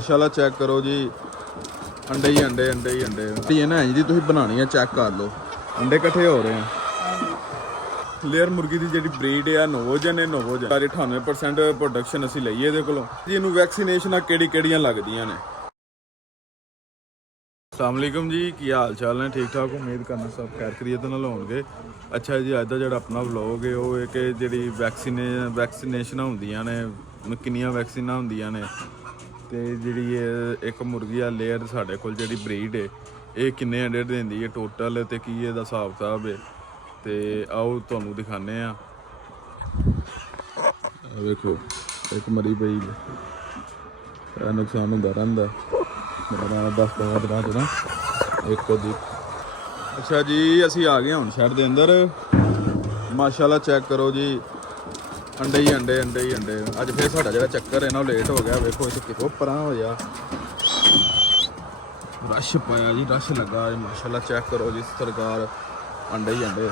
ਮਾਸ਼ਾਅੱਲਾ ਚੈੱਕ ਕਰੋ ਜੀ, ਅੰਡੇ ਹੀ ਅੰਡੇ ਅੰਡੇ ਹੀ ਅੰਡੇ ਇਹ ਨਾ ਜੀ ਤੁਸੀਂ ਬਣਾਣੀ ਹੈ, ਚੈੱਕ ਕਰ ਲਓ ਅੰਡੇ ਇਕੱਠੇ ਹੋ ਰਹੇ ਆ। ਲੇਅਰ ਮੁਰਗੀ ਦੀ ਜਿਹੜੀ ਬਰੀਡ ਆ ਨੋਵੋਜਨ ਹੈ, ਨੋਵੋਜਨ 98% ਪ੍ਰੋਡਕਸ਼ਨ ਅਸੀਂ ਲਈਏ ਇਹਦੇ ਕੋਲੋਂ ਜੀ। ਇਹਨੂੰ ਵੈਕਸੀਨੇਸ਼ਨਾਂ ਕਿਹੜੀਆਂ ਲੱਗਦੀਆਂ ਨੇ। अस्सलाम वालेकुम जी, की हाल चाल ने? ठीक ठाक, उम्मीद करना सब खैर खरीत नाल होणगे। अच्छा जी, अज दा जिहड़ा अपना व्लॉग है वो है कि जिहड़ी वैक्सीनेशनां हुंदियां ने, किन्नियां वैक्सीनां हुंदियां ने ते जिहड़ी एक मुर्गी आ लेयर साडे कोल जिहड़ी ब्रीड है ये किन्ने अंडे दिंदी है टोटल ते की इहदा हिसाब किताब है ते आओ तुहानूं दिखाने आ। वेखो एक मरी पई नुकसान हुंदा रहिंदा 10-15 ਦਿਨਾਂ 'ਚ ਨਾ ਇੱਕ ਦੀ। ਅੱਛਾ ਜੀ, ਅਸੀਂ ਆ ਗਏ ਹੁਣ ਸ਼ਹਿਰ ਦੇ ਅੰਦਰ। ਮਾਸ਼ਾਅੱਲਾ ਚੈੱਕ ਕਰੋ ਜੀ, ਅੰਡੇ ਹੀ ਅੰਡੇ ਅੰਡੇ ਹੀ ਅੰਡੇ। ਅੱਜ ਫਿਰ ਸਾਡਾ ਜਿਹੜਾ ਚੱਕਰ ਹੈ ਨਾ ਉਹ ਲੇਟ ਹੋ ਗਿਆ। ਵੇਖੋ ਇੱਥੇ ਕਿਤੋਂ ਪਰਾਂ ਹੋਇਆ ਰਸ਼ ਪਾਇਆ ਜੀ, ਰਸ਼ ਲੱਗਾ ਹੈ। ਮਾਸ਼ਾਅੱਲਾ ਚੈੱਕ ਕਰੋ ਜੀ, ਸਰਕਾਰ ਅੰਡੇ ਹੀ ਅੰਡੇ।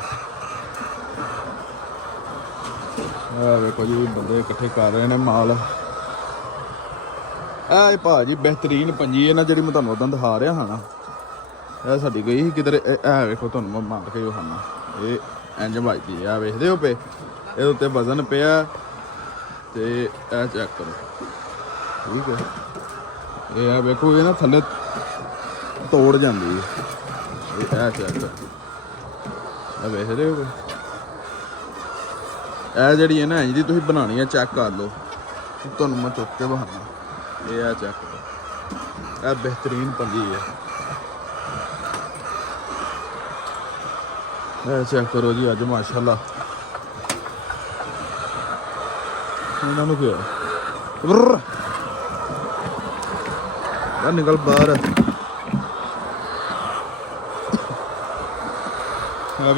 ਆ ਵੇਖੋ ਜੀ, ਬੰਦੇ ਇਕੱਠੇ ਕਰ ਰਹੇ ਨੇ ਮਾਲ। ਇਹ ਭਾਜੀ बेहतरीन पंजी है ना जी, मैं तुहानूं उदां दिखा रहा हाँ ना। यह साडी गई ही किधर, वेखो तुहानूं मैं मार के विखाना। ये इंज बजदी है, वेखदे हो पे ये उत्ते वजन पिया ते चेक करो, ठीक है। ये वेखो ये ना थल्ले तोड़ जाती है, चेक करो, वेखदे हो पे। जिहड़ी है ना इंज दी तुसीं बनानी है, चेक कर लो, तुहानूं मैं चुक के विखाना। ये आ चेक करो, यह बेहतरीन पंजी है। चेक करो जी, अज माशाअल्लाह इन्होंने क्या निकल बाहर।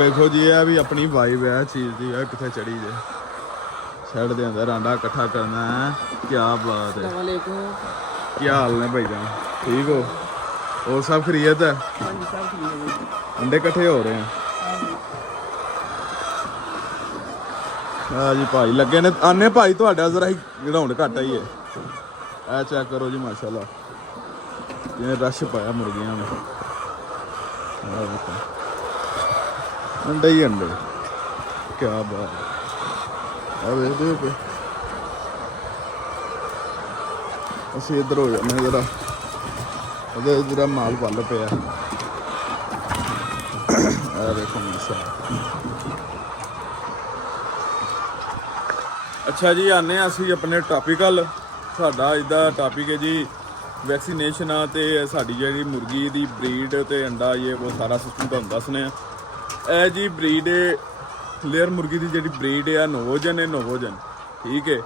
वेखो जी, यह भी अपनी वाइब है चीज़ की, कितने चढ़ी जे शैड के अंदर आंडा इकट्ठा करना है। क्या बात है, क्या हाल ने भाई जान? ठीक हो और सब खरीद है? अंडे इकट्ठे हो रहे हैं। हाँ जी भाई लगे ने आने भाई थोड़ा जरा ही ग्राउंड घट आई है। ऐ चेक करो जी, माशाल्लाह जिन्हें रश पाया मुर्गियां में। अंडे ही अंडे, क्या बात है। देखते हो पे ਅਸੀਂ ਇੱਧਰ ਹੋ ਜਾਂਦੇ ਜਰਾ, ਉਹਦੇ ਜਿਹੜਾ ਮਾਲ ਵੱਲ ਪਿਆ। ਆ ਦੇਖੋ ਮਾਸ਼ਾਅੱਲਾ। ਅੱਛਾ ਜੀ, ਆਨੇ ਆ ਅਸੀਂ ਆਪਣੇ ਟਾਪਿਕਲ। ਸਾਡਾ ਇਹਦਾ ਟਾਪਿਕ ਹੈ ਜੀ ਵੈਕਸੀਨੇਸ਼ਨਾਂ ਤੇ ਸਾਡੀ ਜਿਹੜੀ ਮੁਰਗੀ ਦੀ ਬਰੀਡ ਤੇ ਅੰਡਾ ਇਹ ਉਹ ਸਾਰਾ ਸਿਸਟਮ ਤੁਹਾਨੂੰ ਦੱਸਣੇ ਆ। ਇਹ ਜੀ ਬਰੀਡ ਲੇਅਰ ਮੁਰਗੀ ਦੀ ਜਿਹੜੀ ਬਰੀਡ ਆ ਨੋਵੋਜਨ ਹੈ, ਨੋਵੋਜਨ, ਠੀਕ ਹੈ।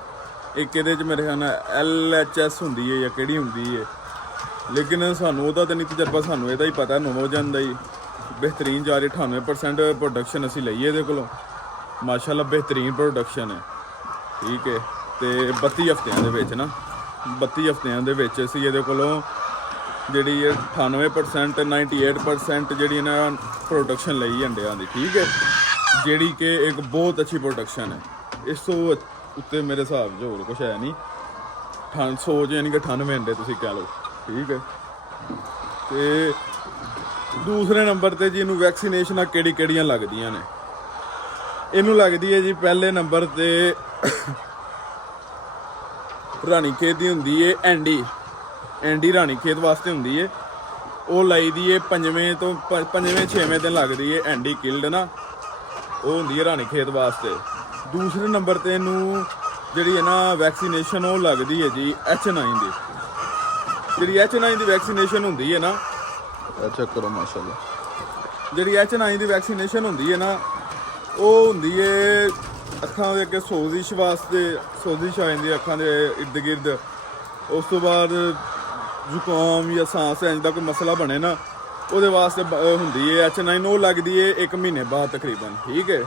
ਇੱਕ ਇਹਦੇ 'ਚ ਮੇਰੇ ਖਿਆਲ ਨਾਲ LHS ਹੁੰਦੀ ਹੈ ਜਾਂ ਕਿਹੜੀ ਹੁੰਦੀ ਹੈ, ਲੇਕਿਨ ਸਾਨੂੰ ਉਹਦਾ ਤਾਂ ਨਹੀਂ ਤਜਰਬਾ, ਸਾਨੂੰ ਇਹਦਾ ਹੀ ਪਤਾ ਨੋਵੋਜਨ ਦਾ ਹੀ ਬਿਹਤਰੀਨ ਜਾ ਰਹੀ। 98% ਪ੍ਰੋਡਕਸ਼ਨ ਅਸੀਂ ਲਈਏ ਇਹਦੇ ਕੋਲੋਂ, ਮਾਸ਼ਾਅੱਲਾ ਬਿਹਤਰੀਨ ਪ੍ਰੋਡਕਸ਼ਨ ਹੈ, ਠੀਕ ਹੈ। ਅਤੇ 32 ਹਫ਼ਤਿਆਂ ਦੇ ਵਿੱਚ ਨਾ 32 ਹਫ਼ਤਿਆਂ ਦੇ ਵਿੱਚ ਅਸੀਂ ਇਹਦੇ ਕੋਲੋਂ ਜਿਹੜੀ 98% 98% ਜਿਹੜੀ ਨਾ ਪ੍ਰੋਡਕਸ਼ਨ ਲਈ ਅੰਡਿਆਂ ਦੀ, ਠੀਕ ਹੈ, ਜਿਹੜੀ ਕਿ ਇੱਕ ਬਹੁਤ ਅੱਛੀ ਪ੍ਰੋਡਕਸ਼ਨ ਹੈ। ਇਸ ਤੋਂ ਉੱਤੇ ਮੇਰੇ ਹਿਸਾਬ 'ਚ ਹੋਰ ਕੁਛ ਹੈ ਨਹੀਂ। 100 ਯਾਨੀ ਕਿ 98 ਅੰਡੇ ਤੁਸੀਂ ਕਹਿ ਲਓ, ਠੀਕ ਹੈ। ਅਤੇ ਦੂਸਰੇ ਨੰਬਰ 'ਤੇ ਜੀ ਇਹਨੂੰ ਵੈਕਸੀਨੇਸ਼ਨਾਂ ਕਿਹੜੀਆਂ ਲੱਗਦੀਆਂ ਨੇ। ਇਹਨੂੰ ਲੱਗਦੀ ਹੈ ਜੀ ਪਹਿਲੇ ਨੰਬਰ 'ਤੇ ਰਾਣੀਖੇਤ ਦੀ ਹੁੰਦੀ ਹੈ ਐਂਡੀ ਰਾਣੀਖੇਤ ਵਾਸਤੇ ਹੁੰਦੀ ਹੈ। ਉਹ ਲਾਈ ਦੀ ਹੈ 5ਵੇਂ 6ਵੇਂ ਦਿਨ ਲੱਗਦੀ ਹੈ ਐਂਡੀ ਕਿਲਡ ਨਾ, ਉਹ ਹੁੰਦੀ ਹੈ ਰਾਣੀਖੇਤ ਵਾਸਤੇ। ਦੂਸਰੇ ਨੰਬਰ 'ਤੇ ਇਹਨੂੰ ਜਿਹੜੀ ਹੈ ਨਾ ਵੈਕਸੀਨੇਸ਼ਨ ਉਹ ਲੱਗਦੀ ਹੈ ਜੀ H9 ਦੀ। ਜਿਹੜੀ H9 ਦੀ ਵੈਕਸੀਨੇਸ਼ਨ ਹੁੰਦੀ ਹੈ ਨਾ, ਚੈੱਕ ਕਰੋ ਮਾਸ਼ਾਅੱਲਾ, ਜਿਹੜੀ H9 ਦੀ ਵੈਕਸੀਨੇਸ਼ਨ ਹੁੰਦੀ ਹੈ ਨਾ ਉਹ ਹੁੰਦੀ ਹੈ ਅੱਖਾਂ ਦੇ ਅੱਗੇ ਸੋਜ਼ਿਸ਼ ਵਾਸਤੇ। ਸੋਜ਼ਿਸ਼ ਆ ਜਾਂਦੀ ਹੈ ਅੱਖਾਂ ਦੇ ਇਰਦ ਗਿਰਦ। ਉਸ ਤੋਂ ਬਾਅਦ ਜ਼ੁਕਾਮ ਜਾਂ ਸਾਂਸ ਇੰਝ ਦਾ ਕੋਈ ਮਸਲਾ ਬਣੇ ਨਾ, ਉਹਦੇ ਵਾਸਤੇ ਹੁੰਦੀ ਹੈ H9। ਉਹ ਲੱਗਦੀ ਹੈ 1 ਮਹੀਨੇ ਬਾਅਦ ਤਕਰੀਬਨ, ਠੀਕ ਹੈ।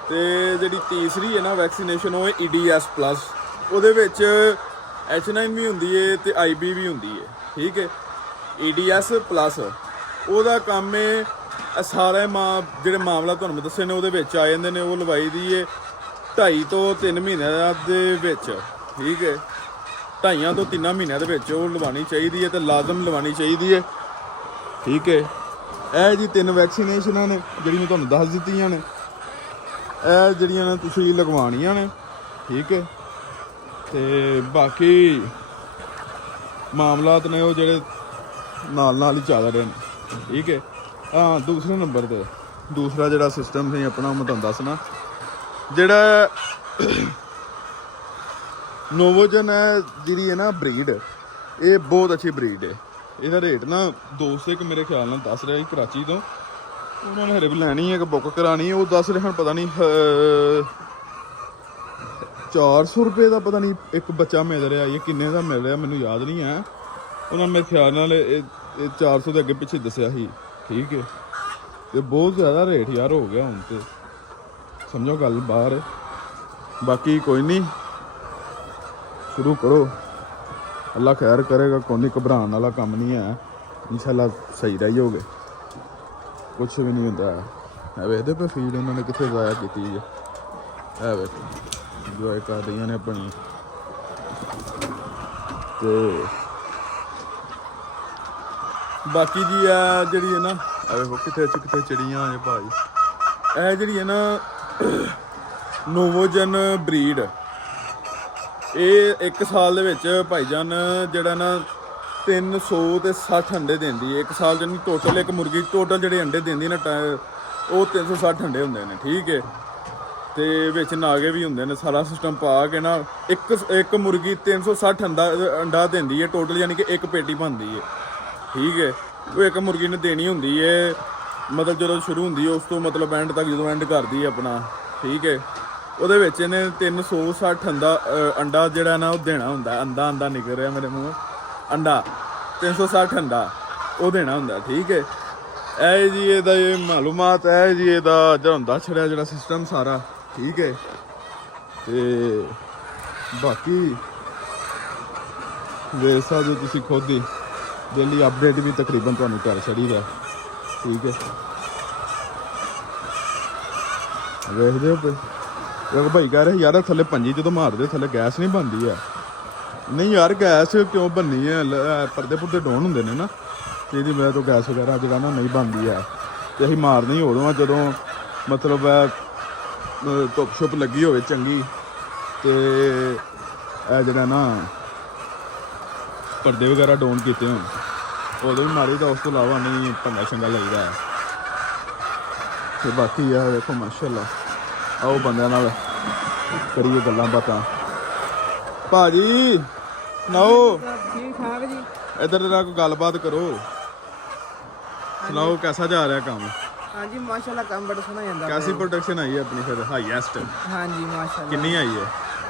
ਅਤੇ ਜਿਹੜੀ ਤੀਸਰੀ ਹੈ ਨਾ ਵੈਕਸੀਨੇਸ਼ਨ ਉਹ ਹੈ EDS+। ਉਹਦੇ ਵਿੱਚ H9 ਵੀ ਹੁੰਦੀ ਹੈ ਅਤੇ IB ਵੀ ਹੁੰਦੀ ਹੈ, ਠੀਕ ਹੈ। EDS+ ਉਹਦਾ ਕੰਮ ਹੈ ਸਾਰੇ ਜਿਹੜੇ ਮਾਮਲਾ ਤੁਹਾਨੂੰ ਮੈਂ ਦੱਸੇ ਨੇ ਉਹਦੇ ਵਿੱਚ ਆ ਜਾਂਦੇ ਨੇ। ਉਹ ਲਵਾਈ ਦੀ ਹੈ 2.5 ਤੋਂ 3 ਮਹੀਨਿਆਂ ਦੇ ਵਿੱਚ, ਠੀਕ ਹੈ। 2.5 ਤੋਂ 3 ਮਹੀਨਿਆਂ ਦੇ ਵਿੱਚ ਉਹ ਲਵਾਉਣੀ ਚਾਹੀਦੀ ਹੈ ਤੇ ਲਾਜ਼ਮ ਲਵਾਉਣੀ ਚਾਹੀਦੀ ਹੈ। ਠੀਕ ਹੈ, ਇਹ ਜੀ 3 ਵੈਕਸੀਨੇਸ਼ਨਾਂ ਨੇ ਜਿਹੜੀ ਮੈਂ ਤੁਹਾਨੂੰ ਦੱਸ ਦਿੱਤੀਆਂ ਨੇ, ਇਹ ਜਿਹੜੀਆਂ ਨੇ ਤੁਸੀਂ ਲਗਵਾਉਣੀਆਂ ਨੇ। ਠੀਕ ਹੈ, ਤੇ ਬਾਕੀ ਮਾਮਲਾਤ ਨੇ ਉਹ ਜਿਹੜੇ ਨਾਲ ਹੀ ਚੱਲ ਰਹੇ ਨੇ। ਠੀਕ ਹੈ, ਹਾਂ ਦੂਸਰੇ ਨੰਬਰ 'ਤੇ ਦੂਸਰਾ ਜਿਹੜਾ ਸਿਸਟਮ ਸੀ ਆਪਣਾ ਮੈਂ ਤੁਹਾਨੂੰ ਦੱਸਣਾ, ਜਿਹੜਾ ਨੋਵੋਜਨ ਹੈ ਜਿਹੜੀ ਹੈ ਨਾ ਬਰੀਡ, ਇਹ ਬਹੁਤ ਅੱਛੀ ਬਰੀਡ ਹੈ। ਇਹਦਾ ਰੇਟ ਨਾ ਦੋਸਤ ਇੱਕ ਮੇਰੇ ਖਿਆਲ ਨਾਲ ਦੱਸ ਰਿਹਾ ਸੀ ਕਰਾਚੀ ਤੋਂ, ਉਹਨਾਂ ਨੇ ਹਰੇ ਵੀ ਲੈਣੀ ਹੈ ਕਿ ਬੁੱਕ ਕਰਾਉਣੀ ਹੈ। ਉਹ ਦੱਸ ਰਹੇ ਹਨ ਪਤਾ ਨਹੀਂ 400 ਰੁਪਏ ਦਾ ਪਤਾ ਨਹੀਂ ਇੱਕ ਬੱਚਾ ਮਿਲ ਰਿਹਾ, ਇਹ ਕਿੰਨੇ ਦਾ ਮਿਲ ਰਿਹਾ ਮੈਨੂੰ ਯਾਦ ਨਹੀਂ ਹੈ। ਉਹਨਾਂ ਨੇ ਮੇਰੇ ਖਿਆਲ ਨਾਲ ਇਹ 400 ਦੇ ਅੱਗੇ ਪਿੱਛੇ ਦੱਸਿਆ ਸੀ। ਠੀਕ ਹੈ, ਤੇ ਬਹੁਤ ਜ਼ਿਆਦਾ ਰੇਟ ਯਾਰ ਹੋ ਗਿਆ ਹੁਣ ਤੇ, ਸਮਝੋ ਗੱਲ ਬਾਹਰ। ਬਾਕੀ ਕੋਈ ਨਹੀਂ, ਸ਼ੁਰੂ ਕਰੋ, ਅੱਲਾ ਖੈਰ ਕਰੇਗਾ। ਕੋਈ ਨਹੀਂ, ਘਬਰਾਉਣ ਵਾਲਾ ਕੰਮ ਨਹੀਂ ਹੈ, ਇਨਸ਼ਾਅੱਲਾ ਸਹੀ ਰਹਿ ਜਾਓਗੇ, ਕੁਛ ਵੀ ਨਹੀਂ ਹੁੰਦਾ ਹੈ। ਇਹ ਵੇਖਦੇ ਪਏ ਫੀਡ ਉਹਨਾਂ ਨੇ ਕਿੱਥੇ ਜ਼ਾਇਆ ਕੀਤੀ ਹੈ, ਇਹ ਵੇਖੋ ਇੰਜੋਏ ਕਰ ਰਹੀਆਂ ਨੇ ਆਪਣੀ। ਤੇ ਬਾਕੀ ਜੀ ਆ ਜਿਹੜੀ ਹੈ ਨਾ, ਵੇਖੋ ਕਿੱਥੇ ਚਿੜੀਆਂ ਆ ਭਾਈ। ਇਹ ਜਿਹੜੀ ਹੈ ਨਾ ਨੋਵੋਜਨ ਬਰੀਡ, ਇਹ 1 ਸਾਲ ਦੇ ਵਿੱਚ ਭਾਈਜਾਨ ਜਿਹੜਾ ਨਾ 360 ਅੰਡੇ ਦਿੰਦੀ ਹੈ 1 ਸਾਲ ਚ। ਟੋਟਲ ਇੱਕ ਮੁਰਗੀ ਟੋਟਲ ਜਿਹੜੇ ਅੰਡੇ ਦਿੰਦੀ ਨਾ ਉਹ 360 ਅੰਡੇ ਹੁੰਦੇ ਨੇ। ਠੀਕ ਹੈ, ਤੇ ਵਿੱਚ ਨਾਗੇ ਵੀ ਹੁੰਦੇ ਨੇ, ਸਾਰਾ ਸਿਸਟਮ ਪਾ ਕੇ ਨਾ ਇੱਕ ਮੁਰਗੀ 360 ਅੰਡਾ ਦਿੰਦੀ ਹੈ ਟੋਟਲ, ਯਾਨੀ ਕਿ ਇੱਕ ਪੇਟੀ ਬਣਦੀ ਹੈ। ਠੀਕ ਹੈ, ਉਹ ਇੱਕ ਮੁਰਗੀ ਨੇ ਦੇਣੀ ਹੁੰਦੀ ਹੈ, ਮਤਲਬ ਜਦੋਂ ਸ਼ੁਰੂ ਹੁੰਦੀ ਹੈ ਉਸ ਤੋਂ ਮਤਲਬ ਐਂਡ ਤੱਕ ਜਦੋਂ ਐਂਡ ਕਰਦੀ ਹੈ ਆਪਣਾ। ਠੀਕ ਹੈ, ਉਹਦੇ ਵਿੱਚ ਇਹਨੇ 360 ਅੰਡਾ ਜਿਹੜਾ ਨਾ ਉਹ ਦੇਣਾ ਹੁੰਦਾ। ਅੰਡਾ ਨਿਕਲ ਰਿਹਾ ਮੇਰੇ ਮੂੰਹ, ਅੰਡਾ 360 ਅੰਡਾ ਉਹ ਦੇਣਾ ਹੁੰਦਾ। ਠੀਕ ਹੈ, ਇਹ ਜੀ ਇਹਦਾ ਇਹ ਮਾਲੂਮਾਤ ਹੈ ਜੀ ਇਹਦਾ ਜਿਹੜਾ ਹੁੰਦਾ ਛੜਿਆ ਜਿਹੜਾ ਸਿਸਟਮ ਸਾਰਾ। ਠੀਕ ਹੈ, ਤੇ ਬਾਕੀ ਵੇਖ ਸਕਦੇ ਤੁਸੀਂ ਖੁਦ ਹੀ, ਡੇਲੀ ਅਪਡੇਟ ਵੀ ਤਕਰੀਬਨ ਤੁਹਾਨੂੰ ਘਰ ਛੜੀਦਾ। ਠੀਕ ਹੈ, ਵੇਖਦੇ ਹੋ ਪਏ ਭਾਈ ਕਹਿ ਰਹੇ ਯਾਰ ਥੱਲੇ ਪੰਜੀ ਜਦੋਂ ਮਾਰਦੇ ਥੱਲੇ ਗੈਸ ਨਹੀਂ ਬਣਦੀ ਹੈ। ਨਹੀਂ ਯਾਰ ਗੈਸ ਕਿਉਂ ਬਣਨੀ ਹੈ, ਪਰਦੇ ਪੁਰਦੇ ਡਾਊਨ ਹੁੰਦੇ ਨੇ ਨਾ, ਇਹਦੀ ਵਜ੍ਹਾ ਤੋਂ ਗੈਸ ਵਗੈਰਾ ਜਿਹੜਾ ਨਾ ਨਹੀਂ ਬਣਦੀ ਹੈ। ਤੇ ਅਸੀਂ ਮਾਰਦੇ ਹੀ ਉਦੋਂ ਆ ਜਦੋਂ ਮਤਲਬ ਧੁੱਪ ਛੁੱਪ ਲੱਗੀ ਹੋਵੇ ਚੰਗੀ, ਤੇ ਇਹ ਜਿਹੜਾ ਨਾ ਪਰਦੇ ਵਗੈਰਾ ਡਾਊਨ ਕੀਤੇ ਹੋਣ ਉਦੋਂ ਵੀ ਮਾਰੀ ਦਾ, ਉਸ ਤੋਂ ਇਲਾਵਾ ਨਹੀਂ ਭੰਗਾ ਛੰਗਾ ਲਈਦਾ ਹੈ। ਤੇ ਬਾਕੀ ਆ ਵੇਖੋ ਮਾਸ਼ਾਅੱਲਾ, ਆਓ ਬੰਦਿਆਂ ਨਾਲ ਕਰੀਏ ਗੱਲਾਂ ਬਾਤਾਂ। ਭਾਜੀ ਸੁਣਾਓ, ਠੀਕ ਠਾਕ ਜੀ, ਇੱਧਰ ਜਰਾ ਕੋਈ ਗੱਲਬਾਤ ਕਰੋ, ਸੁਣਾਓ कैसा जा रहा है काम? हाँ जी माशाल्लाह काम बड़ा सोहना ਜਾਂਦਾ। कैसी प्रोडक्शन आई है अपनी फिर हाईएस्ट? हाँ जी माशाल्लाह। कितनी आई है?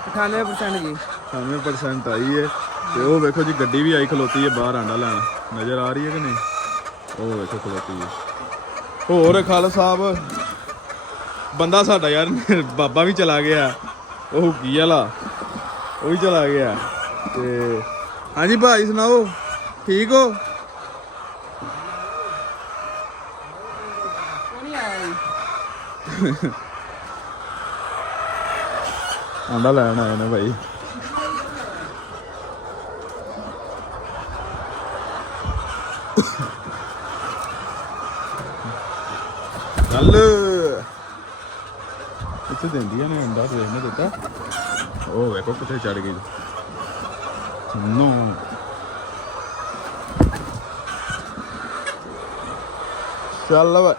98% जी। 98% आई है। ਤੇ ਉਹ ਵੇਖੋ ਜੀ ਗੱਡੀ ਵੀ ਆਈ ਖਲੋਤੀ ਹੈ ਬਾਹਰ ਆਂਡਾ ਲੈਣ, ਨਜ਼ਰ ਆ ਰਹੀ ਹੈ ਕਿ ਨਹੀਂ? ਉਹ ਵੇਖੋ ਖਲੋਤੀ ਹੈ। ਹੋਰ ਖਾਲਸਾ ਸਾਹਿਬ ਬੰਦਾ ਸਾਡਾ ਯਾਰ ਬਾਬਾ ਵੀ ਚਲਾ ਗਿਆ, ਉਹ ਕੀ ਵਾਲਾ ਉਹ ਵੀ ਚਲਾ ਗਿਆ। ਤੇ ਹਾਂਜੀ ਭਾਈ ਸੁਣਾਓ, ਠੀਕ ਹੋ? ਆਂਡਾ ਲੈਣ ਆਏ ਨੇ ਭਾਈ। ਚੱਲ ਇੱਥੇ ਦਿੰਦੀਆਂ ਨੇ ਅੰਡਾ, ਵੇਖਣੇ ਦਿੱਤਾ। ਉਹ ਵੇਖੋ ਕਿੱਥੇ ਚੜ ਗਈ ਨੋ। ਚੱਲ ਵਾ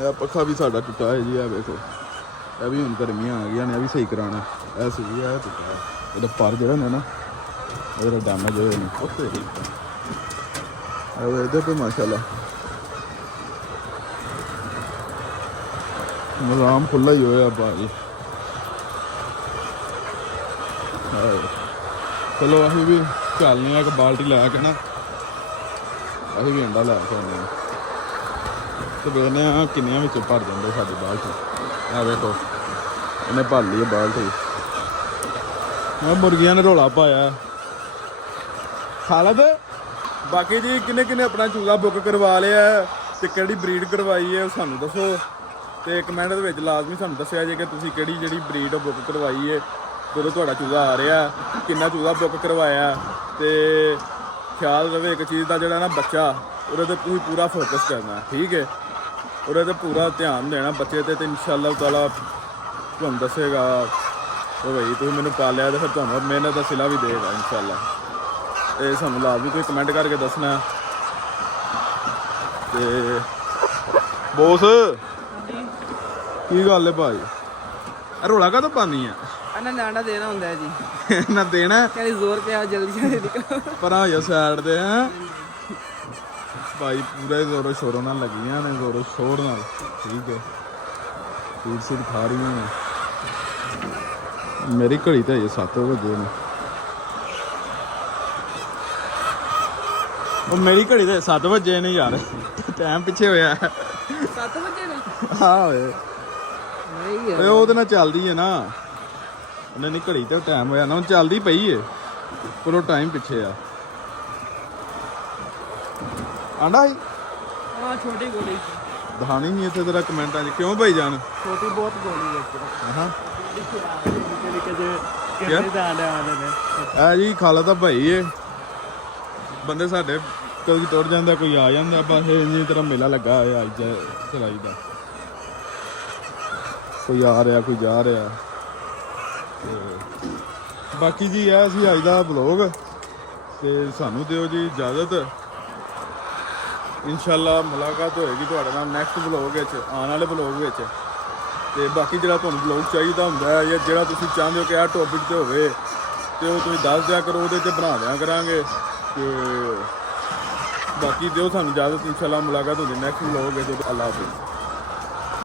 ਇਹ ਪੱਖਾ ਵੀ ਸਾਡਾ ਟੁੱਟਾ ਹੈ ਜੀ, ਆ ਵੇਖੋ ਇਹ ਵੀ ਹੁਣ ਗਰਮੀਆਂ ਆ ਗਈਆਂ ਨੇ, ਇਹ ਵੀ ਸਹੀ ਕਰਾਉਣਾ। ਇਹ ਸੀ ਇਹ ਟੁੱਟਾ, ਇਹਦਾ ਪਰ ਜਿਹੜਾ ਹੁੰਦਾ ਨਾ ਉਹਦਾ ਡੈਮੇਜ ਹੋਇਆ ਨੇ ਉੱਥੇ ਹੀ। ਇਹਦੇ ਤੇ ਮਾਸ਼ਾਅੱਲਾ ਨਿਜ਼ਾਮ ਖੁੱਲ੍ਹਾ ਹੀ ਹੋਇਆ ਭਾਜੀ। ਚਲੋ ਅਸੀਂ ਵੀ ਚੱਲਦੇ ਹਾਂ, ਇੱਕ ਬਾਲਟੀ ਲੈ ਕੇ ਨਾ ਅਸੀਂ ਵੀ ਅੰਡਾ ਲੈ ਕੇ ਆਉਂਦੇ ਹਾਂ ਤੇ ਵੇਖਦੇ ਹਾਂ ਕਿੰਨੀਆਂ ਵਿੱਚ ਭਰ ਜਾਂਦੇ ਸਾਡੀ ਬਾਲਟੀ। ਆ ਵੇਖੋ ਇਹਨੇ ਭਰ ਲਈ ਬਾਲਟੀ। ਮੁਰਗੀਆਂ ਨੇ ਰੌਲਾ ਪਾਇਆ ਖਾਲਦ। ਬਾਕੀ ਜੀ ਕਿੰਨੇ ਕਿੰਨੇ ਆਪਣਾ ਚੂਜ਼ਾ ਬੁੱਕ ਕਰਵਾ ਲਿਆ ਤੇ ਕਿਹੜੀ ਬਰੀਡ ਕਰਵਾਈ ਹੈ ਉਹ ਸਾਨੂੰ ਦੱਸੋ। ਤੇ ਕਮੈਂਟ ਦੇ ਵਿੱਚ ਲਾਜ਼ਮੀ ਸਾਨੂੰ ਦੱਸਿਆ ਜੇ ਕਿ ਤੁਸੀਂ ਕਿਹੜੀ ਜਿਹੜੀ ਬਰੀਡ ਬੁੱਕ ਕਰਵਾਈ ਏ, ਜਦੋਂ ਤੁਹਾਡਾ ਚੂਹਾ ਆ ਰਿਹਾ, ਕਿੰਨਾ ਚੂਹਾ ਬੁੱਕ ਕਰਵਾਇਆ। ਤੇ ਖਿਆਲ ਰਵੇ ਇੱਕ ਚੀਜ਼ ਦਾ, ਜਿਹੜਾ ਨਾ ਬੱਚਾ, ਉਹਦੇ ਤੇ ਤੁਸੀਂ ਪੂਰਾ ਫੋਕਸ ਕਰਨਾ, ਠੀਕ ਹੈ। ਉਹਦੇ ਤੇ ਪੂਰਾ ਧਿਆਨ ਦੇਣਾ ਬੱਚੇ ਤੇ ਇਨਸ਼ਾਅੱਲਾ ਤਾਲਾ ਤੁਹਾਨੂੰ ਦੱਸੇਗਾ ਉਹ ਬਈ ਤੁਸੀਂ ਮੈਨੂੰ ਪਾਲਿਆ, ਤੇ ਫਿਰ ਤੁਹਾਨੂੰ ਮਿਹਨਤ ਦਾ ਸਿਲਾ ਵੀ ਦੇਗਾ ਇਨਸ਼ਾਅੱਲਾ। ਤੇ ਸਾਨੂੰ ਲਾਜ਼ਮੀ ਤੁਸੀਂ ਕਮੈਂਟ ਕਰਕੇ ਦੱਸਣਾ। ਤੇ ਬੋਸ ਕੀ ਗੱਲ ਹੈ ਭਾਈ, ਰੋਲਾ ਕਾਹਤੋਂ ਪਾਨੀ ਆ? ਇਹਨਾਂ ਨੇ ਆਂਡਾ ਦੇਣਾ ਹੁੰਦਾ ਹੈ ਜੀ। ਨਾ ਦੇਣਾ ਕਹਿੰਦੀ ਜ਼ੋਰ ਪਿਆ ਜਲਦੀ ਜਲਦੀ ਨਿਕਲੋ। ਪਰ ਆ ਜਾ ਸਾਈਡ ਤੇ ਹੈ ਭਾਈ, ਪੂਰੇ ਜ਼ੋਰੋ ਸ਼ੋਰੋ ਨਾਲ ਲੱਗੀਆਂ ਨੇ, ਜ਼ੋਰੋ ਸ਼ੋਰ ਨਾਲ, ਠੀਕ ਹੈ। ਫੂਡ ਸ਼ੂਟ ਖਾ ਰਹੀਆਂ ਨੇ। ਮੇਰੀ ਘੜੀ ਤਾਂ 7 ਵਜੇ ਨੇ, ਉਹ ਮੇਰੀ ਘੜੀ ਤੇ 7 ਵਜੇ ਨੇ ਯਾਰ, ਟਾਈਮ ਪਿੱਛੇ ਹੋਇਆ। 7 ਵਜੇ ਨੇ? ਹਾਂ ਓਏ, ਨਹੀਂ ਓਏ ਉਹਦੇ ਨਾਲ ਚੱਲਦੀ ਹੈ ਨਾ, ਉਹਨੇ ਨਹੀਂ ਘੜੀ ਤੇ ਟਾਈਮ ਹੋਇਆ ਨਾ, ਉਹ ਚੱਲਦੀ ਪਈ ਏ, ਪਰ ਉਹ ਟਾਈਮ ਪਿੱਛੇ ਆ। ਆਂਡਾ ਸੀ ਹਾਂ, ਛੋਟੀ ਗੋਲੀ। ਦਿਖਾਣੀ ਨਹੀਂ ਇੱਥੇ ਤੇਰਾ ਕਮੈਂਟਾਂ 'ਚ, ਕਿਉਂ ਭਾਈ ਜਾਨ? ਛੋਟੀ ਬਹੁਤ ਗੋਲੀ ਹੈ। ਹਾਂ ਕਿਹੜੇ ਦਾ ਆਂਡੇ ਆਉਂਦੇ ਨੇ? ਇਹ ਜੀ ਖਾਲਾ ਤਾਂ ਭਾਈ ਏ, ਬੰਦੇ ਸਾਡੇ ਕੋਈ ਤੁਰ ਜਾਂਦਾ, ਕੋਈ ਆ ਜਾਂਦਾ, ਬਸ ਇੰਨੀ ਤਰ੍ਹਾਂ ਮੇਲਾ ਲੱਗਾ ਹੋਇਆ ਅੱਜ ਚਲਾਈ ਦਾ, ਕੋਈ ਆ ਰਿਹਾ ਕੋਈ ਜਾ ਰਿਹਾ। ਤੇ ਬਾਕੀ ਜੀ ਇਹ ਸੀ ਅੱਜ ਦਾ ਵਲੌਗ, ਤੇ ਸਾਨੂੰ ਦਿਓ ਜੀ ਇਜਾਜ਼ਤ। ਇਨਸ਼ਾਅੱਲਾ ਮੁਲਾਕਾਤ ਹੋਏਗੀ ਤੁਹਾਡੇ ਨਾਲ ਨੈਕਸਟ ਵਲੌਗ ਵਿੱਚ, ਆਉਣ ਵਾਲੇ ਵਲੌਗ ਵਿੱਚ। ਤੇ ਬਾਕੀ ਜਿਹੜਾ ਤੁਹਾਨੂੰ ਵਲੌਗ ਚਾਹੀਦਾ ਹੁੰਦਾ ਹੈ, ਜਾਂ ਜਿਹੜਾ ਤੁਸੀਂ ਚਾਹੁੰਦੇ ਹੋ ਕਿ ਆਹ ਟੌਪਿਕ 'ਤੇ ਹੋਵੇ, ਤੇ ਉਹ ਤੁਸੀਂ ਦੱਸ ਦਿਆ ਕਰੋ, ਉਹਦੇ 'ਤੇ ਬਣਾ ਦਿਆ ਕਰਾਂਗੇ। ਤੇ ਬਾਕੀ ਦਿਓ ਸਾਨੂੰ ਇਜਾਜ਼ਤ, ਇਨਸ਼ਾਅੱਲਾ ਮੁਲਾਕਾਤ ਹੁੰਦੀ ਨੈਕਸਟ ਵਲੌਗ ਵਿੱਚ। ਅੱਲਾ ਹਾਫਿਜ਼।